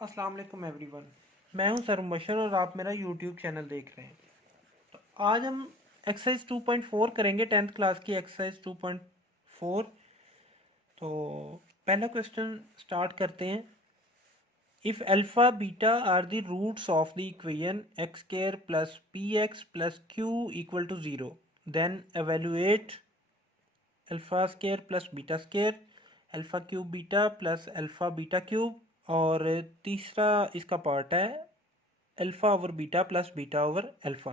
अस्सलाम वालेकुम एवरीवन। मैं हूं सर मुबशर और आप मेरा यूट्यूब चैनल देख रहे हैं। तो आज हम एक्सरसाइज 2.4 करेंगे, 10th क्लास की एक्सरसाइज 2.4। तो पहला क्वेश्चन स्टार्ट करते हैं। If alpha beta are the roots of the equation x square plus p x plus q equal to zero, then evaluate alpha square plus beta square, alpha cube beta plus alpha beta cube, और तीसरा इसका part है alpha over beta plus beta over alpha.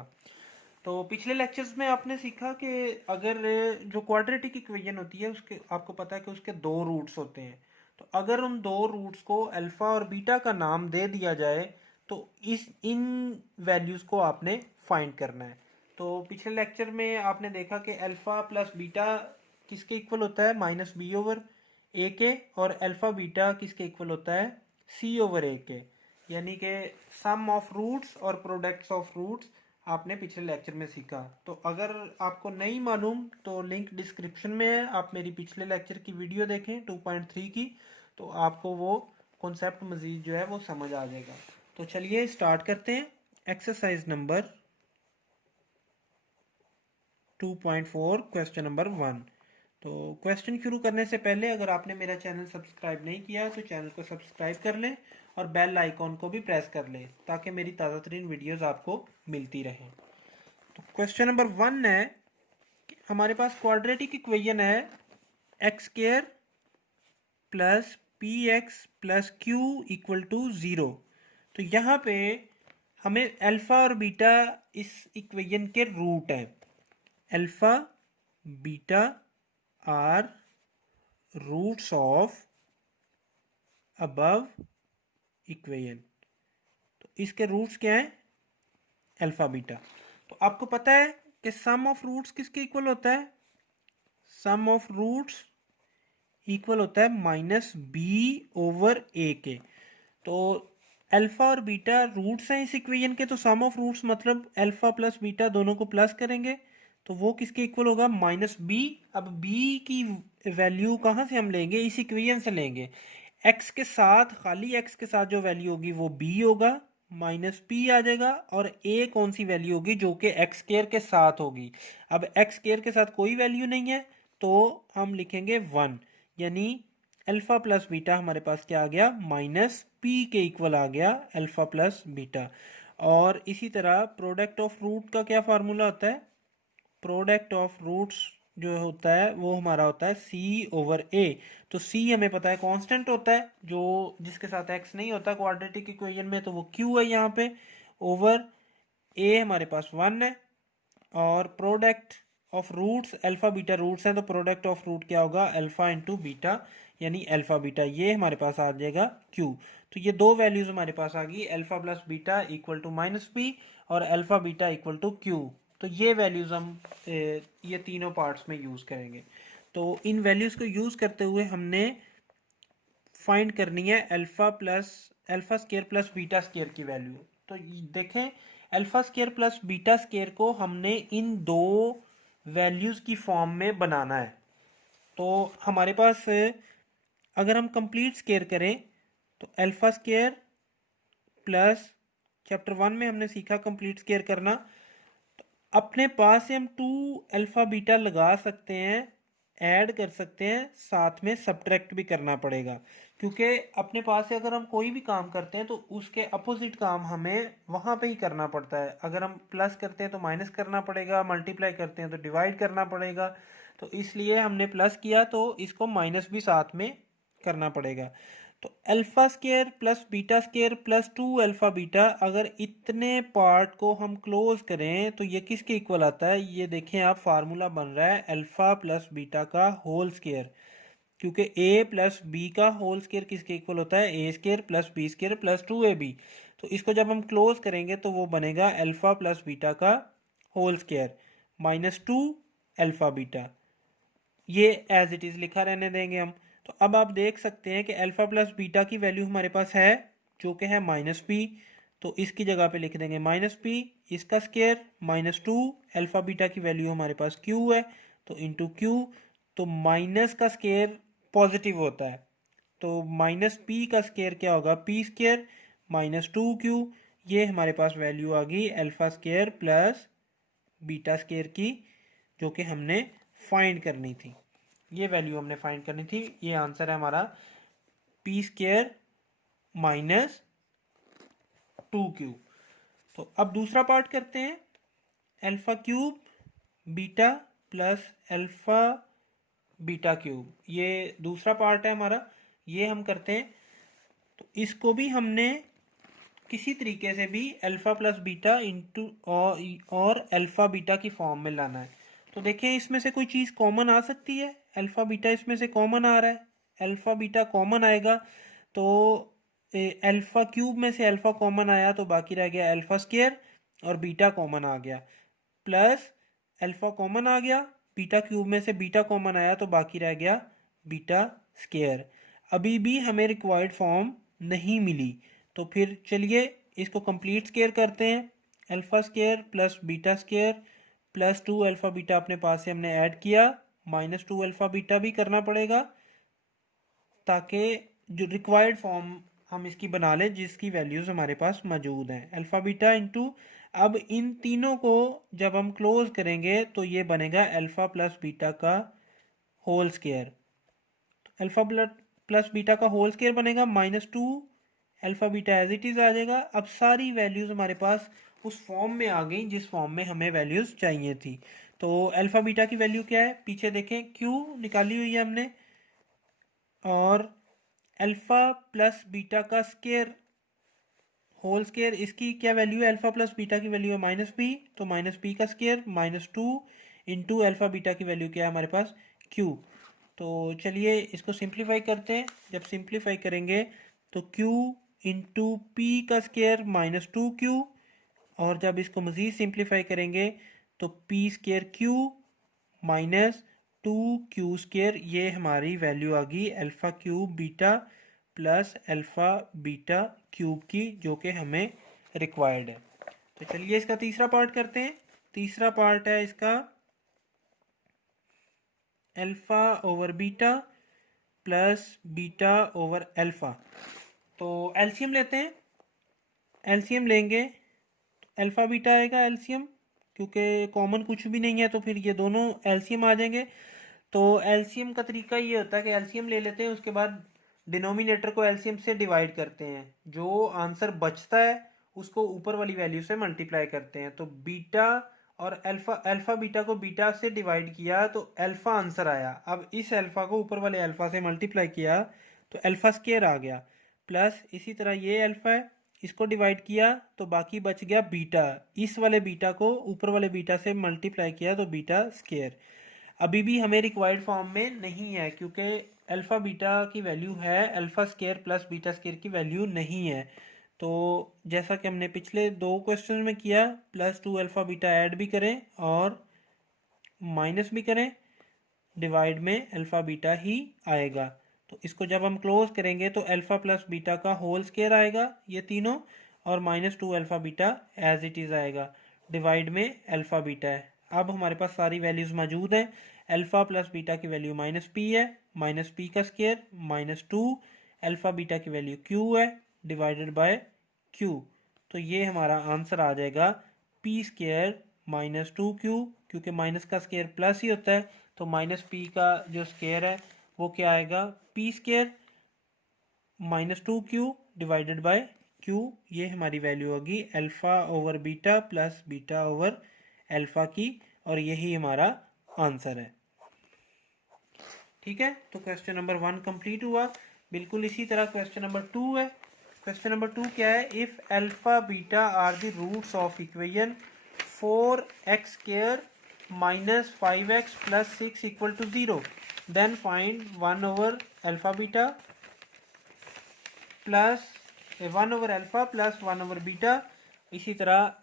तो पिछले lectures में आपने सीखा कि अगर जो क्वाड्रेटिक इक्वेशन होती है उसके आपको पता है कि उसके दो रूट्स होते हैं। तो अगर उन दो रूट्स को अल्फ़ा और बीटा का नाम दे दिया जाए तो इन वैल्यूज़ को आपने फाइंड करना है। तो पिछले लेक्चर में आपने देखा कि अल्फ़ा प्लस बीटा किसके इक्वल होता है, माइनस बी ओवर ए के, और अल्फ़ा बीटा किसके इक्वल होता है, सी ओवर ए के। यानी कि सम ऑफ रूट्स और प्रोडक्ट्स ऑफ रूट्स आपने पिछले लेक्चर में सीखा। तो अगर आपको नहीं मालूम तो लिंक डिस्क्रिप्शन में है, आप मेरी पिछले लेक्चर की वीडियो देखें 2.3 की, तो आपको वो कॉन्सेप्ट मजीद जो है वो समझ आ जाएगा। तो चलिए स्टार्ट करते हैं। Exercise number 2.4 question number 1। तो क्वेश्चन शुरू करने से पहले अगर आपने मेरा चैनल सब्सक्राइब नहीं किया तो चैनल को सब्सक्राइब कर लें और बेल आइकॉन को भी प्रेस कर लें ताकि मेरी ताज़ा तरीन वीडियोज़ आपको मिलती रहें। तो क्वेश्चन नंबर 1 है कि हमारे पास क्वाड्रेटिक इक्वेशन है x square plus p x plus q equal to zero. तो यहाँ पे हमें अल्फ़ा और बीटा इस इक्वेशन के रूट हैं। Alpha beta are roots of above equation. तो इसके रूट्स क्या हैं, अल्फ़ा बीटा। तो आपको पता है कि सम ऑफ रूट्स किसके इक्वल होता है, सम ऑफ रूट्स इक्वल होता है माइनस बी ओवर ए के। तो अल्फा और बीटा रूट्स हैं इस इक्वेशन के, तो सम ऑफ रूट्स मतलब अल्फा प्लस बीटा दोनों को प्लस करेंगे तो वो किसके इक्वल होगा, माइनस बी। अब बी की वैल्यू कहाँ से हम लेंगे, इस इक्वेशन से लेंगे। एक्स के साथ, खाली एक्स के साथ जो वैल्यू होगी वो बी होगा, माइनस पी आ जाएगा, और ए कौन सी वैल्यू होगी जो कि एक्स स्क्वायर के साथ होगी। अब एक्स स्क्वायर के साथ कोई वैल्यू नहीं है तो हम लिखेंगे 1, यानी अल्फा प्लस बीटा हमारे पास क्या आ गया, माइनस पी के इक्वल आ गया अल्फा प्लस बीटा। और इसी तरह प्रोडक्ट ऑफ रूट का क्या फार्मूला होता है, प्रोडक्ट ऑफ रूट्स जो होता है वो हमारा होता है सी ओवर ए। तो सी हमें पता है कांस्टेंट होता है, जो जिसके साथ एक्स नहीं होता क्वाड्रेटिक इक्वेशन में, तो वो क्यू है यहाँ पे, ओवर ए हमारे पास 1 है। और product of roots, alpha beta roots हैं तो प्रोडक्ट ऑफ रूट क्या होगा, अल्फा इंटू बीटा, यानी अल्फा बीटा, ये हमारे पास आ जाएगा क्यू। तो ये दो वैल्यूज हमारे पास आ गई, alpha plus beta equal to minus P और alpha beta equal to Q. तो ये वैल्यूज हम ये तीनों पार्ट्स में यूज़ करेंगे। तो इन वैल्यूज़ को यूज़ करते हुए हमने फाइंड करनी है alpha square plus beta square की वैल्यू। तो देखें, alpha square plus beta square को हमने इन दो वैल्यूज़ की फॉर्म में बनाना है। तो हमारे पास अगर हम कंप्लीट स्केयर करें तो अल्फा स्केयर प्लस, चैप्टर 1 में हमने सीखा कंप्लीट स्केयर करना, अपने पास से हम 2 अल्फ़ा बीटा लगा सकते हैं, ऐड कर सकते हैं, साथ में सब्ट्रैक्ट भी करना पड़ेगा, क्योंकि अपने पास से अगर हम कोई भी काम करते हैं तो उसके अपोजिट काम हमें वहाँ पे ही करना पड़ता है। अगर हम प्लस करते हैं तो माइनस करना पड़ेगा, मल्टीप्लाई करते हैं तो डिवाइड करना पड़ेगा। तो इसलिए हमने प्लस किया तो इसको माइनस भी साथ में करना पड़ेगा। तो alpha square plus beta square plus 2 alpha beta, अगर इतने पार्ट को हम क्लोज करें तो ये किसके इक्वल आता है, ये देखें आप, फार्मूला बन रहा है अल्फा प्लस बीटा का होल स्केयर, क्योंकि a प्लस बी का होल स्केयर किसके इक्वल होता है, A square plus B square plus 2ab। तो इसको जब हम क्लोज करेंगे तो वो बनेगा अल्फा प्लस बीटा का whole square minus 2 alpha beta, ये एज इट इज़ लिखा रहने देंगे हम। तो अब आप देख सकते हैं कि अल्फ़ा प्लस बीटा की वैल्यू हमारे पास है जो कि है माइनस पी, तो इसकी जगह पे लिख देंगे माइनस पी, इसका स्केयर माइनस 2, अल्फ़ा बीटा की वैल्यू हमारे पास क्यू है तो इंटू क्यू। तो माइनस का स्केयर पॉजिटिव होता है तो माइनस पी का स्केयर क्या होगा, पी स्केयर माइनस 2q। ये हमारे पास वैल्यू आ गई alpha square plus beta square की, जो कि हमने फाइंड करनी थी। ये वैल्यू हमने फाइंड करनी थी। ये आंसर है हमारा पी स्केयर माइनस 2q। तो अब दूसरा पार्ट करते हैं, alpha cube beta plus alpha beta cube, ये दूसरा पार्ट है हमारा, ये हम करते हैं। तो इसको भी हमने किसी तरीके से भी अल्फा प्लस बीटा इंटू और अल्फा बीटा की फॉर्म में लाना है। तो देखें इसमें से कोई चीज़ कॉमन आ सकती है, अल्फा बीटा इसमें से कॉमन आ रहा है, अल्फा बीटा कॉमन आएगा। तो अल्फा क्यूब में से अल्फा कॉमन आया तो बाकी रह गया अल्फा स्केयर, और बीटा कॉमन आ गया, प्लस अल्फा कॉमन आ गया, बीटा क्यूब में से बीटा कॉमन आया तो बाकी रह गया बीटा स्केयर। अभी भी हमें रिक्वायर्ड फॉर्म नहीं मिली, तो फिर चलिए इसको कंप्लीट स्केयर करते हैं। Alpha square plus beta square plus 2 alpha beta अपने पास से हमने ऐड किया, माइनस 2 अल्फा बीटा भी करना पड़ेगा, ताकि जो रिक्वायर्ड फॉर्म हम इसकी बना लें जिसकी वैल्यूज़ हमारे पास मौजूद हैं। अल्फा बीटा इंटू, अब इन तीनों को जब हम क्लोज करेंगे तो ये बनेगा अल्फा प्लस बीटा का whole square. Alpha plus beta का होल स्केयर बनेगा minus 2 alpha beta as it is आ जाएगा। अब सारी वैल्यूज़ हमारे पास उस फॉर्म में आ गई जिस फॉर्म में हमें वैल्यूज़ चाहिए थी। तो अल्फा बीटा की वैल्यू क्या है, पीछे देखें क्यू निकाली हुई है हमने, और अल्फा प्लस बीटा का स्केयर होल स्केयर, इसकी क्या वैल्यू है, अल्फा प्लस बीटा की वैल्यू है माइनस पी, तो माइनस पी का square minus 2 into alpha beta की वैल्यू क्या है हमारे पास क्यू। तो चलिए इसको सिंप्लीफाई करते हैं। जब सिंप्लीफाई करेंगे तो क्यू इंटू पी का स्केयर माइनस 2q, और जब इसको मज़ीद सिंप्लीफाई करेंगे तो P square Q minus 2q square, ये हमारी वैल्यू आ गई alpha cube beta plus alpha beta cube की, जो कि हमें रिक्वायर्ड है। तो चलिए इसका तीसरा पार्ट करते हैं। तीसरा पार्ट है इसका alpha over beta plus beta over alpha. तो एलसीएम लेते हैं, एलसीएम लेंगे तो अल्फ़ा बीटा आएगा एलसीएम, क्योंकि कॉमन कुछ भी नहीं है तो फिर ये दोनों एलसीएम आ जाएंगे। तो एलसीएम का तरीका ये होता है कि एलसीएम ले लेते हैं, उसके बाद डिनोमिनेटर को एलसीएम से डिवाइड करते हैं, जो आंसर बचता है उसको ऊपर वाली वैल्यू से मल्टीप्लाई करते हैं। तो बीटा और अल्फा बीटा को बीटा से डिवाइड किया तो अल्फा आंसर आया। अब इस अल्फा को ऊपर वाले अल्फा से मल्टीप्लाई किया तो अल्फा स्केयर आ गया, प्लस इसी तरह ये अल्फा है, इसको डिवाइड किया तो बाकी बच गया बीटा, इस वाले बीटा को ऊपर वाले बीटा से मल्टीप्लाई किया तो बीटा स्केयर। अभी भी हमें रिक्वायर्ड फॉर्म में नहीं है, क्योंकि अल्फ़ा बीटा की वैल्यू है, alpha square plus beta square की वैल्यू नहीं है। तो जैसा कि हमने पिछले दो क्वेश्चन में किया, प्लस 2 अल्फ़ा बीटा ऐड भी करें और माइनस भी करें, डिवाइड में अल्फ़ा बीटा ही आएगा। तो इसको जब हम क्लोज करेंगे तो अल्फ़ा प्लस बीटा का होल स्केयर आएगा ये तीनों, और minus 2 alpha beta as it is आएगा, डिवाइड में अल्फ़ा बीटा है। अब हमारे पास सारी वैल्यूज़ मौजूद हैं। अल्फ़ा प्लस बीटा की वैल्यू माइनस पी है, माइनस पी का स्केयर माइनस 2, अल्फ़ा बीटा की वैल्यू क्यू है, डिवाइडेड बाय क्यू। तो ये हमारा आंसर आ जाएगा पी स्केयर माइनस 2q, क्योंकि माइनस का स्केयर प्लस ही होता है, तो माइनस पी का जो स्केयर है वो क्या आएगा, P square minus 2q divided by q। ये हमारी वैल्यू होगी alpha over beta plus beta over alpha की, और यही हमारा आंसर है। ठीक है, तो क्वेश्चन नंबर 1 कंप्लीट हुआ। बिल्कुल इसी तरह क्वेश्चन नंबर 2 है। क्वेश्चन नंबर 2 क्या है, if alpha beta are the roots of equation 4x square minus 5x plus 6 equal to 0, then find 1 over alpha beta plus 1 over alpha plus 1 over beta, इसी तरह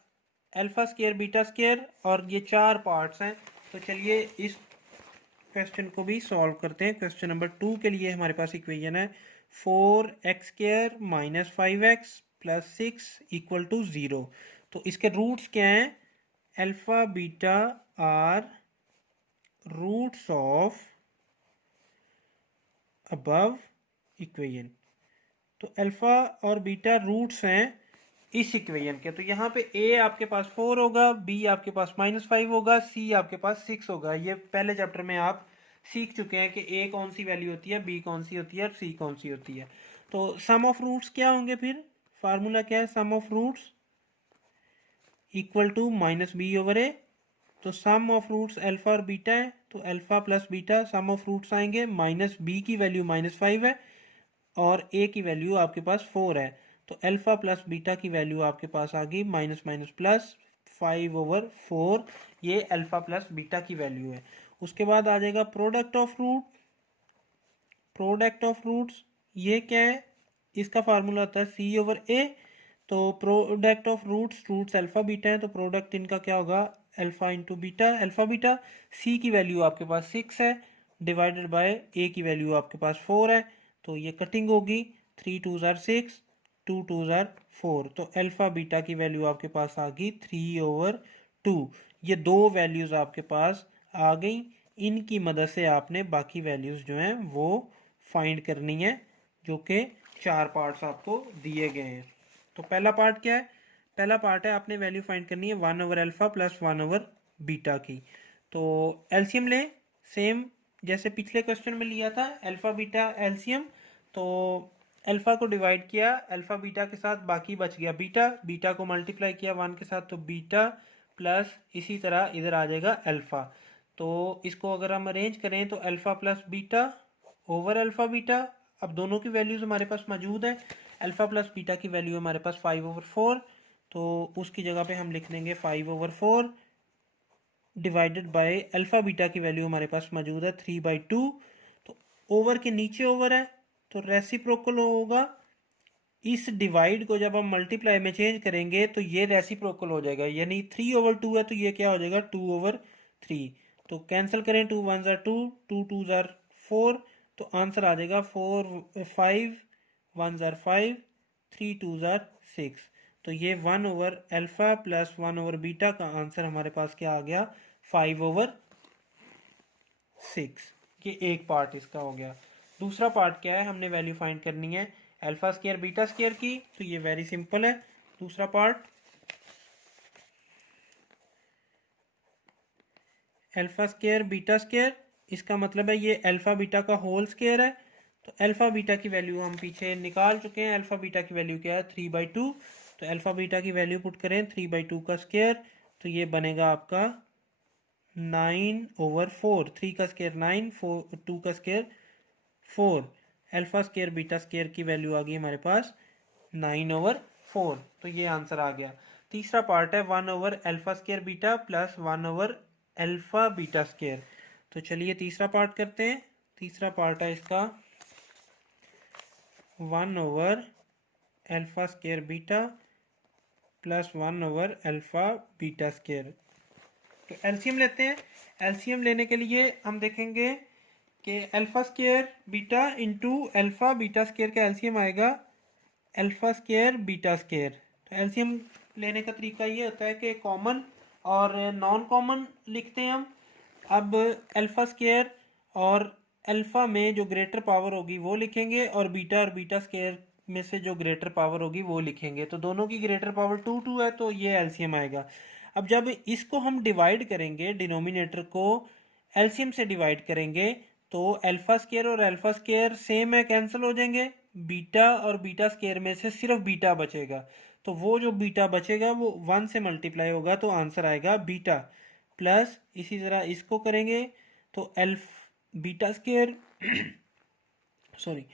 alpha square beta square, और ये 4 parts हैं। तो चलिए इस question को भी सॉल्व करते हैं। क्वेश्चन नंबर 2 के लिए हमारे पास इक्वेशन है 4x square minus 5x plus 6 equal to 0। तो इसके रूट्स क्या हैं, alpha beta are roots of above equation. तो अल्फा और बीटा रूट्स हैं इस इक्वेशन के। तो यहाँ पे ए आपके पास 4 होगा, बी आपके पास -5 होगा, सी आपके पास 6 होगा। ये पहले चैप्टर में आप सीख चुके हैं कि ए कौन सी वैल्यू होती है, बी कौन सी होती है और सी कौन सी होती है। तो सम ऑफ रूट्स क्या होंगे फिर? फार्मूला क्या है? Sum of roots equal to -b/a। तो सम ऑफ रूट्स अल्फा और बीटा है, तो alpha plus beta sum of roots आएंगे। -b की वैल्यू -5 है और a की वैल्यू आपके पास 4 है। तो अल्फा प्लस बीटा की वैल्यू आपके पास आ गई प्लस 5/4। ये अल्फा प्लस बीटा की वैल्यू है। उसके बाद आ जाएगा product of root. Product of roots ये क्या है? इसका फार्मूला होता है c/a। तो product of roots, roots alpha beta है, तो प्रोडक्ट इनका क्या होगा? Alpha into beta, alpha beta. c की वैल्यू आपके पास 6 है डिवाइडेड बाय a की वैल्यू आपके पास 4 है। तो ये कटिंग होगी, 3 2 ज़ार 6, 2 2 ज़ार 4। तो अल्फा बीटा की वैल्यू आपके पास आ गई 3/2। ये दो वैल्यूज़ आपके पास आ गई। इनकी मदद से आपने बाकी वैल्यूज़ जो हैं वो फाइंड करनी है, जो कि 4 पार्ट्स आपको दिए गए हैं। तो पहला पार्ट क्या है? पहला पार्ट है आपने वैल्यू फाइंड करनी है 1/अल्फा प्लस 1/बीटा की। तो एलसीएम लें, सेम जैसे पिछले क्वेश्चन में लिया था अल्फा बीटा एलसीएम। तो अल्फा को डिवाइड किया अल्फा बीटा के साथ, बाकी बच गया बीटा। बीटा को मल्टीप्लाई किया 1 के साथ, तो बीटा प्लस इसी तरह इधर आ जाएगा अल्फा। तो इसको अगर हम अरेंज करें तो alpha plus beta over alpha beta. अब दोनों की वैल्यूज हमारे पास मौजूद है। अल्फा प्लस बीटा की वैल्यू हमारे पास 5/4, तो उसकी जगह पे हम लिख देंगे 5/4 डिवाइडेड बाय अल्फा बीटा की वैल्यू हमारे पास मौजूद है 3/2। तो ओवर के नीचे ओवर है तो रेसिप्रोकल होगा। इस डिवाइड को जब हम मल्टीप्लाई में चेंज करेंगे तो ये रेसिप्रोकल हो जाएगा, यानी 3/2 है तो ये क्या हो जाएगा 2/3। तो कैंसिल करें, 2 1 ज़ार 2, 2 2 ज़ार 4। तो आंसर आ जाएगा 4 5 1 ज़ार 5, 3 2 ज़ार 6। तो ये 1/अल्फा प्लस 1/बीटा का आंसर हमारे पास क्या आ गया? 5/6। ये एक पार्ट इसका हो गया। दूसरा पार्ट क्या है? हमने वैल्यू फाइंड करनी है अल्फा स्केयर बीटा स्केयर की। तो ये वेरी सिंपल है। दूसरा part alpha square beta square, इसका मतलब है ये अल्फा बीटा का होल स्केयर है। तो अल्फा बीटा की वैल्यू हम पीछे निकाल चुके हैं। अल्फा बीटा की वैल्यू क्या है? 3/2। तो अल्फा बीटा की वैल्यू पुट करें 3/2 का स्केयर, तो ये बनेगा आपका 9/4। 3 का स्केयर 9, 2 का square 4। Alpha square beta square की वैल्यू आ गई हमारे पास 9/4। तो ये आंसर आ गया। तीसरा पार्ट है 1/अल्फा स्केयर बीटा प्लस 1/अल्फा बीटा स्केयर। तो चलिए तीसरा पार्ट करते हैं। तीसरा पार्ट है इसका 1/अल्फा स्केयर बीटा प्लस 1/अल्फा बीटा स्केयर। तो एलसीएम लेते हैं। एलसीएम लेने के लिए हम देखेंगे कि alpha square beta into alpha beta square का एलसीएम आएगा अल्फा स्केयर बीटा स्केयर। तो एलसीएम लेने का तरीका ये होता है कि कॉमन और नॉन कॉमन लिखते हैं हम। अब अल्फा स्केयर और अल्फा में जो ग्रेटर पावर होगी वो लिखेंगे, और बीटा स्केयर में से जो ग्रेटर पावर होगी वो लिखेंगे। तो दोनों की ग्रेटर पावर 2 2 है, तो ये एलसीएम आएगा। अब जब इसको हम डिवाइड करेंगे, डिनोमिनेटर को एलसीएम से डिवाइड करेंगे, तो अल्फा स्केयर और अल्फा स्केयर सेम है, कैंसिल हो जाएंगे। बीटा और बीटा स्केयर में से सिर्फ बीटा बचेगा, तो वो जो बीटा बचेगा वो 1 से मल्टीप्लाई होगा, तो आंसर आएगा बीटा। प्लस इसी तरह इसको करेंगे तो beta square sorry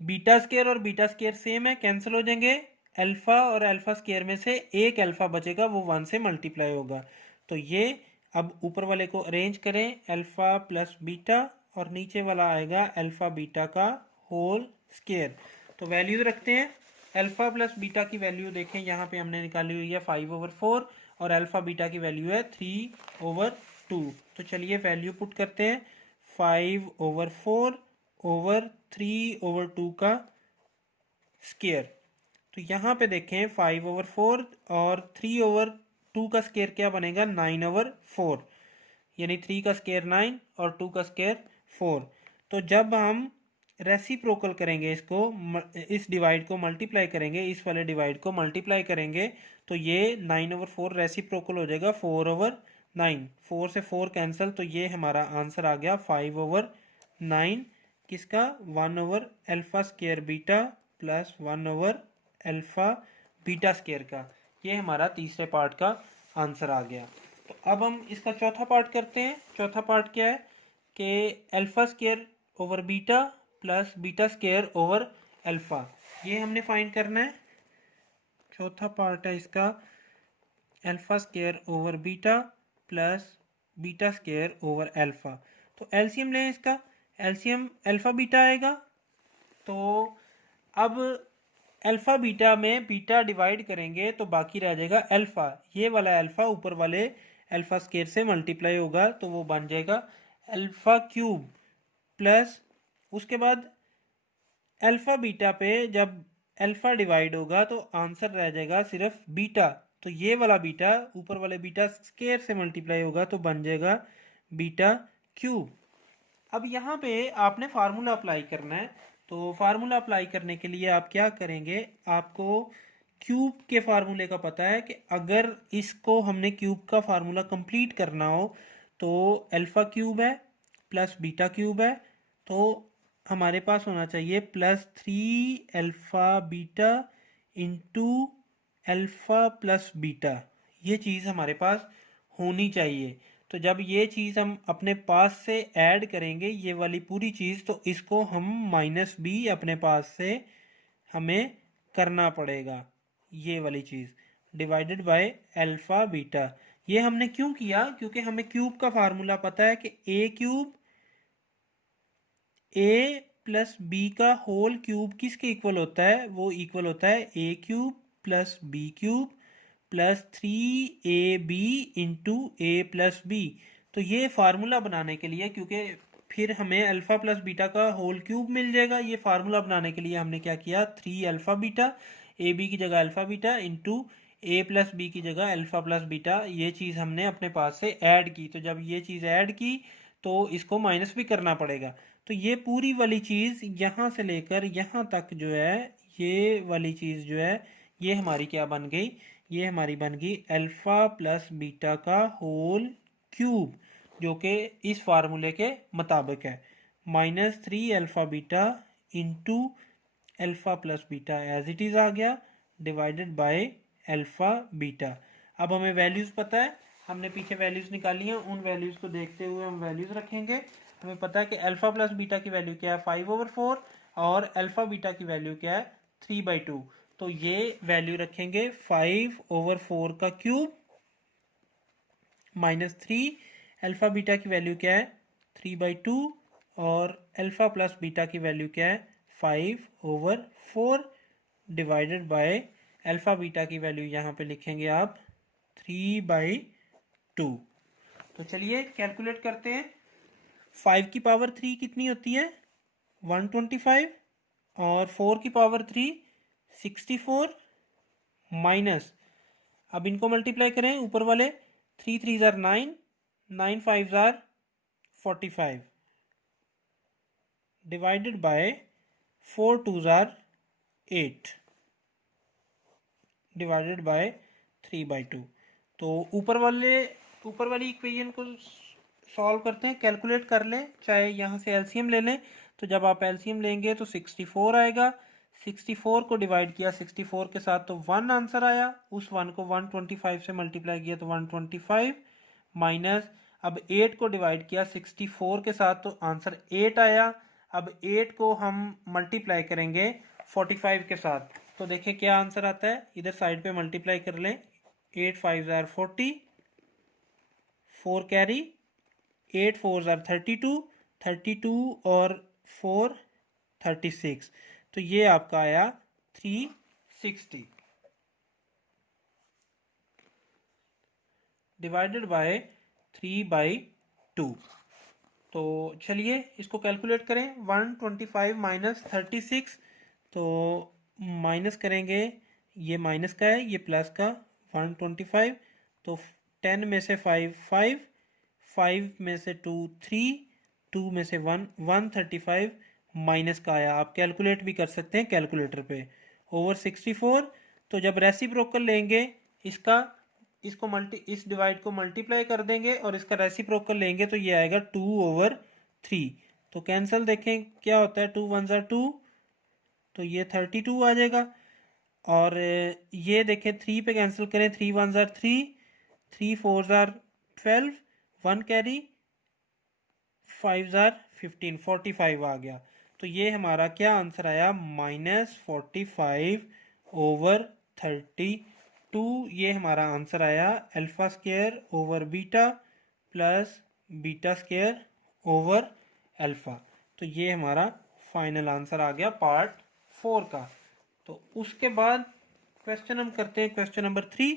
beta square और बीटा स्केयर सेम है, कैंसिल हो जाएंगे। अल्फा और अल्फा स्केयर में से एक अल्फा बचेगा, वो 1 से मल्टीप्लाई होगा। तो ये अब ऊपर वाले को अरेंज करें, अल्फा प्लस बीटा, और नीचे वाला आएगा अल्फा बीटा का होल स्केयर। तो वैल्यूज रखते हैं। अल्फा प्लस बीटा की वैल्यू देखें, यहाँ पे हमने निकाली हुई है 5/4, और अल्फा बीटा की वैल्यू है 3/2। तो चलिए वैल्यू पुट करते हैं। 5/4 ओवर 3/2 का स्केयर। तो यहाँ पे देखें 5/4 और 3/2 का स्केयर क्या बनेगा? 9/4, यानी 3 का स्केयर 9 और 2 का स्केयर 4। तो जब हम रेसिप्रोकल करेंगे इसको, इस डिवाइड को मल्टीप्लाई करेंगे, इस वाले डिवाइड को मल्टीप्लाई करेंगे, तो ये 9/4 रेसिप्रोकल हो जाएगा 4/9। 4 से 4 कैंसिल, तो ये हमारा आंसर आ गया 5/9 किसका, 1/अल्फा स्केयर बीटा प्लस 1/अल्फा बीटा स्केयर का। ये हमारा तीसरे पार्ट का आंसर आ गया। तो अब हम इसका चौथा पार्ट करते हैं। चौथा पार्ट क्या है कि alpha square over beta plus beta square over alpha, ये हमने फाइंड करना है। चौथा पार्ट है इसका alpha square over beta plus beta square over alpha. तो एलसीएम लें इसका, एलसीएम अल्फा बीटा आएगा। तो अब अल्फा बीटा में बीटा डिवाइड करेंगे तो बाकी रह जाएगा अल्फा। ये वाला अल्फा ऊपर वाले अल्फा स्केयर से मल्टीप्लाई होगा तो वो बन जाएगा अल्फा क्यूब प्लस, उसके बाद अल्फा बीटा पे जब अल्फा डिवाइड होगा तो आंसर रह जाएगा सिर्फ बीटा। तो ये वाला बीटा ऊपर वाले बीटा स्केयर से मल्टीप्लाई होगा तो बन जाएगा बीटा क्यूब। अब यहाँ पे आपने फार्मूला अप्लाई करना है। तो फार्मूला अप्लाई करने के लिए आप क्या करेंगे, आपको क्यूब के फार्मूले का पता है कि अगर इसको हमने क्यूब का फार्मूला कंप्लीट करना हो तो अल्फा क्यूब है प्लस बीटा क्यूब है, तो हमारे पास होना चाहिए +3 alpha beta into alpha plus beta. ये चीज़ हमारे पास होनी चाहिए। तो जब ये चीज़ हम अपने पास से ऐड करेंगे ये वाली पूरी चीज़, तो इसको हम -b अपने पास से हमें करना पड़ेगा। ये वाली चीज़ डिवाइडेड बाय अल्फा बीटा। ये हमने क्यों किया, क्योंकि हमें क्यूब का फार्मूला पता है कि a cube a plus B का होल क्यूब किसके इक्वल होता है, वो इक्वल होता है a cube plus B cube plus 3ab into a plus B. तो ये फार्मूला बनाने के लिए, क्योंकि फिर हमें अल्फा प्लस बीटा का होल क्यूब मिल जाएगा, ये फार्मूला बनाने के लिए हमने क्या किया, 3 अल्फा बीटा, ए बी की जगह अल्फा बीटा इंटू ए प्लस बी की जगह अल्फा प्लस बीटा, ये चीज़ हमने अपने पास से ऐड की। तो जब ये चीज़ ऐड की तो इसको माइनस भी करना पड़ेगा। तो ये पूरी वाली चीज़ यहाँ से लेकर यहाँ तक जो है, ये वाली चीज़ जो है, ये हमारी क्या बन गई, ये हमारी बन गई अल्फा प्लस बीटा का होल क्यूब, जो कि इस फार्मूले के मुताबिक है। -3 alpha beta into alpha plus beta as it is आ गया, डिवाइडेड बाय अल्फा बीटा। अब हमें वैल्यूज़ पता है, हमने पीछे वैल्यूज़ निकाली हैं, उन वैल्यूज़ को देखते हुए हम वैल्यूज़ रखेंगे। हमें पता है कि अल्फा प्लस बीटा की वैल्यू क्या है, 5/4, और अल्फा बीटा की वैल्यू क्या है, 3/2। तो ये वैल्यू रखेंगे 5/4 का क्यूब -3, अल्फा बीटा की वैल्यू क्या है 3/2, और अल्फा प्लस बीटा की वैल्यू क्या है 5/4, डिवाइडेड बाय अल्फा बीटा की वैल्यू यहाँ पे लिखेंगे आप 3/2। तो चलिए कैलकुलेट करते हैं। 5 की पावर 3 कितनी होती है, 125, और 4 की पावर 3 64, माइनस, अब इनको मल्टीप्लाई करें ऊपर वाले, 3 3 ज़ार 9, 9 5 ज़ार 45, डिवाइडेड बाय 4 2 ज़ार 8, डिवाइडेड बाय 3/2। तो ऊपर वाली इक्वेशन को सॉल्व करते हैं, कैलकुलेट कर लें, चाहे यहाँ से एलसीएम ले लें। तो जब आप एलसीएम लेंगे तो 64 आएगा, 64 को डिवाइड किया 64 के साथ तो 1 आंसर आया, उस 1 को 125 से मल्टीप्लाई किया तो 125, माइनस, अब 8 को डिवाइड किया 64 के साथ तो आंसर 8 आया। अब 8 को हम मल्टीप्लाई करेंगे 45 के साथ तो देखिए क्या आंसर आता है, इधर साइड पे मल्टीप्लाई कर लें, 8 5 ज़ार 40, 4 कैरी, 8 4 ज़ार 32, 32 और 4 36, तो ये आपका आया 360, डिवाइडेड बाय 3/2। तो चलिए इसको कैलकुलेट करें, 125 माइनस 36, तो माइनस करेंगे, ये माइनस का है ये प्लस का, 125, तो 10 में से 5 5, 5 में से 2 3, 2 में से 1 135, माइनस का आया। आप कैलकुलेट भी कर सकते हैं कैलकुलेटर पे, ओवर 64। तो जब रेसिप्रोकल लेंगे इसका, इसको इस डिवाइड को मल्टीप्लाई कर देंगे और इसका रेसिप्रोकल लेंगे तो ये आएगा 2/3। तो कैंसिल देखें क्या होता है, 2 1 2, तो ये 32 आ जाएगा। और ये देखें 3 पे कैंसिल करें, 3 1 3, 3 4 12, 1 कैरी, 5 15, 45 आ गया। तो ये हमारा क्या आंसर आया, -45/32। ये हमारा आंसर आया alpha square over beta plus beta square over alpha. तो ये हमारा फाइनल आंसर आ गया पार्ट 4 का। तो उसके बाद क्वेश्चन हम करते हैं क्वेश्चन नंबर 3।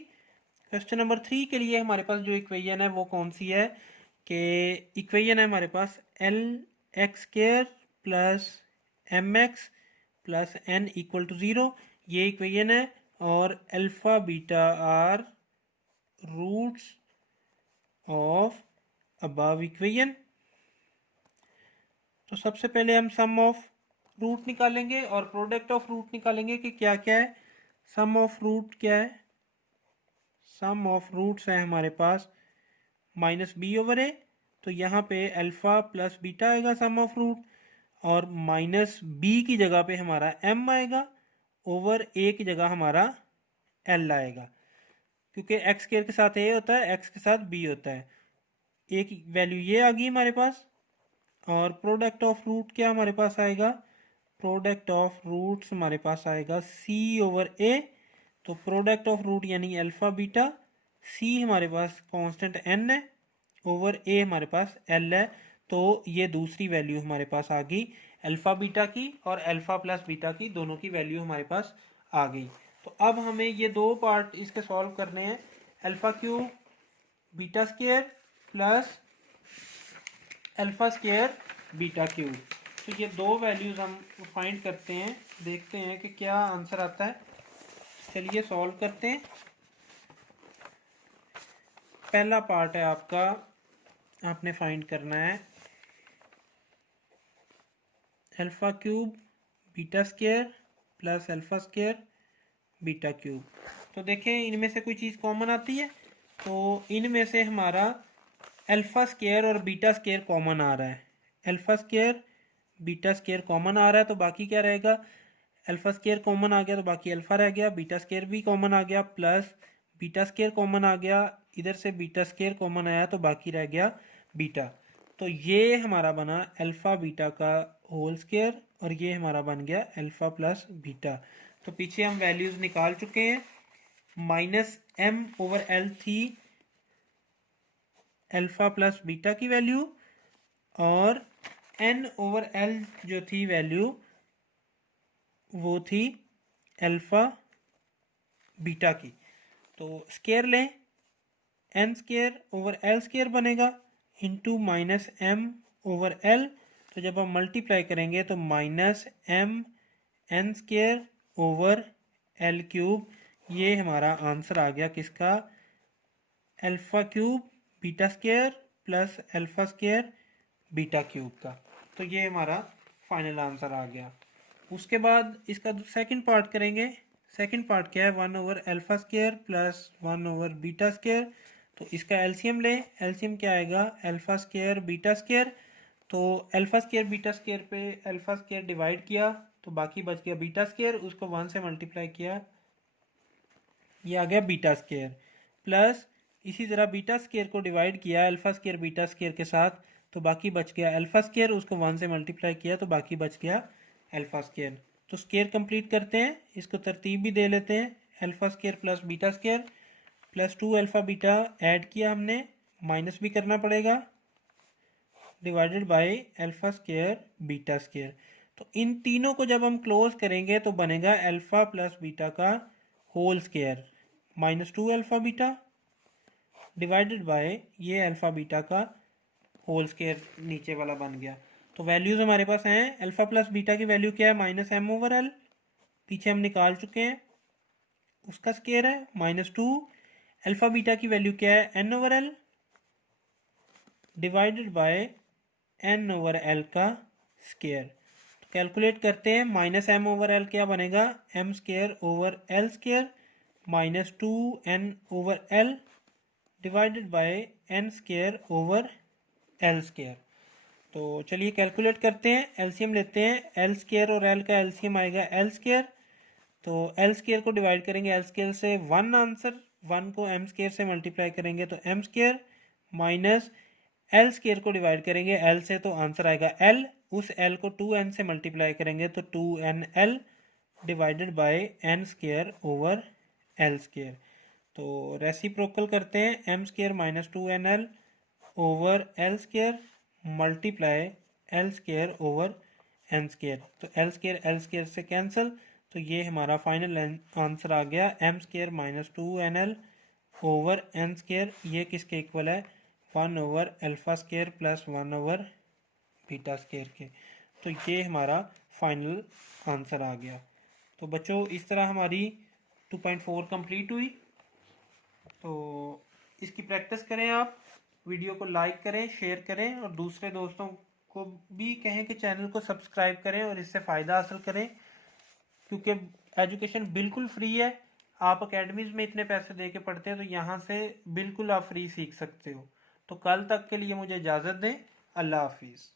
क्वेश्चन नंबर 3 के लिए हमारे पास जो इक्वेशन है वो कौन सी है, कि इक्वेशन है हमारे पास LX² plus MX plus N = 0। ये इक्वेशन है। और alpha beta are roots of above equation. तो सबसे पहले हम सम ऑफ रूट निकालेंगे और प्रोडक्ट ऑफ रूट निकालेंगे कि क्या क्या है। सम ऑफ रूट क्या है, सम ऑफ रूट्स है हमारे पास -b/a। तो यहाँ पे अल्फ़ा प्लस बीटा आएगा सम ऑफ रूट, और -b की जगह पे हमारा m आएगा, ओवर a की जगह हमारा l आएगा, क्योंकि x स्क्वायर के साथ a होता है, x के साथ b होता है। a की वैल्यू ये आ गई हमारे पास। और प्रोडक्ट ऑफ रूट क्या हमारे पास आएगा, प्रोडक्ट ऑफ रूट्स हमारे पास आएगा c/a। तो प्रोडक्ट ऑफ रूट यानी अल्फ़ा बीटा, c हमारे पास कांस्टेंट n है, ओवर a हमारे पास l है। तो ये दूसरी वैल्यू हमारे पास आ गई अल्फ़ा बीटा की, और अल्फ़ा प्लस बीटा की दोनों की वैल्यू हमारे पास आ गई। तो अब हमें ये दो पार्ट इसके सॉल्व करने हैं, alpha cube beta square plus alpha square beta cube. तो ये दो वैल्यूज़ हम फाइंड करते हैं, देखते हैं कि क्या आंसर आता है। चलिए सॉल्व करते हैं। पहला पार्ट है आपका, आपने फाइंड करना है alpha cube beta square plus alpha square beta cube. तो देखें इनमें से कोई चीज़ कॉमन आती है, तो इनमें से हमारा अल्फ़ा स्क्वायर और बीटा स्क्वायर कॉमन आ रहा है। Alpha square beta square common आ रहा है, तो बाकी क्या रहेगा, अल्फ़ा स्क्वायर कॉमन आ गया तो बाकी अल्फ़ा रह गया, बीटा स्क्वायर भी कॉमन आ गया, प्लस बीटा स्क्वायर कॉमन आ गया, इधर से बीटा स्क्वायर कॉमन आया तो बाकी रह गया बीटा। तो ये हमारा बना अल्फ़ा बीटा का होल स्क्वायर, और ये हमारा बन गया अल्फ़ा प्लस बीटा। तो पीछे हम वैल्यूज़ निकाल चुके हैं। -m/l थी अल्फ़ा प्लस बीटा की वैल्यू, और n/l जो थी वैल्यू वो थी अल्फ़ा बीटा की। तो स्क्वायर लें, n² / l² बनेगा, इंटू -m/l। तो जब हम मल्टीप्लाई करेंगे तो -m(n²/l³। ये हमारा आंसर आ गया किसका, alpha cube beta square plus alpha square beta cube का। तो ये हमारा फाइनल आंसर आ गया। उसके बाद इसका सेकंड पार्ट करेंगे। सेकंड पार्ट क्या है, 1/अल्फ़ा² प्लस 1/बीटा²। तो इसका एलसीएम लें, एलसीएम क्या आएगा, अल्फ़ा² बीटा²। तो अल्फ़ा² बीटा² पे अल्फ़ा² डिवाइड किया तो बाकी बच गया बीटा², उसको 1 से मल्टीप्लाई किया, ये आ गया बीटा²। प्लस इसी तरह बीटा² को डिवाइड किया अल्फ़ा² बीटा² के साथ, तो बाकी बच गया अल्फ़ा², उसको 1 से मल्टीप्लाई किया तो बाकी बच गया अल्फ़ा²। तो स्क्वायर कंप्लीट करते हैं, इसको तरतीब भी दे लेते हैं। अल्फ़ा² प्लस बीटा² प्लस 2 अल्फ़ा बीटा ऐड किया हमने, माइनस भी करना पड़ेगा, डिवाइडेड बाय अल्फ़ा² बीटा²। तो इन तीनों को जब हम क्लोज करेंगे तो बनेगा अल्फ़ा प्लस बीटा का whole square, -2 alpha beta divided by ये अल्फ़ा बीटा का होल स्क्वायर नीचे वाला बन गया। तो वैल्यूज़ हमारे पास हैं, अल्फ़ा प्लस बीटा की वैल्यू क्या है, -m/l, पीछे हम निकाल चुके हैं, उसका स्क्वायर है -2। अल्फ़ा बीटा की वैल्यू क्या है, n/l डिवाइडेड बाय n/l का स्क्वायर। तो कैलकुलेट करते हैं, माइनस एम ओवर एल क्या बनेगा, M square over L square minus 2n over L divided by N square over L square. तो चलिए कैलकुलेट करते हैं, एलसीएम लेते हैं, एल स्केयर और एल का एलसीएम आएगा एल स्केयर। तो एल स्केयर को डिवाइड करेंगे एल स्केयर से, वन आंसर, वन को एम स्केयर से मल्टीप्लाई करेंगे तो M square minus L square को डिवाइड करेंगे एल से तो आंसर आएगा एल, उस एल को 2n से मल्टीप्लाई करेंगे तो 2nl divided by N square over L square. तो रेसिप्रोकल करते हैं, M square minus 2nl over L square multiply L square over N square. तो एल स्केयर से कैंसिल, तो ये हमारा फाइनल आंसर आ गया M square minus 2nl over N square. ये किसके इक्वल है, 1 over alpha square plus 1 over beta square के। तो ये हमारा फाइनल आंसर आ गया। तो बच्चों इस तरह हमारी 2.4 कंप्लीट हुई। तो इसकी प्रैक्टिस करें, आप वीडियो को लाइक करें, शेयर करें और दूसरे दोस्तों को भी कहें कि चैनल को सब्सक्राइब करें और इससे फ़ायदा हासिल करें, क्योंकि एजुकेशन बिल्कुल फ्री है। आप अकेडमीज़ में इतने पैसे दे के पढ़ते हैं तो यहाँ से बिल्कुल आप फ्री सीख सकते हो। तो कल तक के लिए मुझे इजाज़त दें। अल्लाह हाफिज़।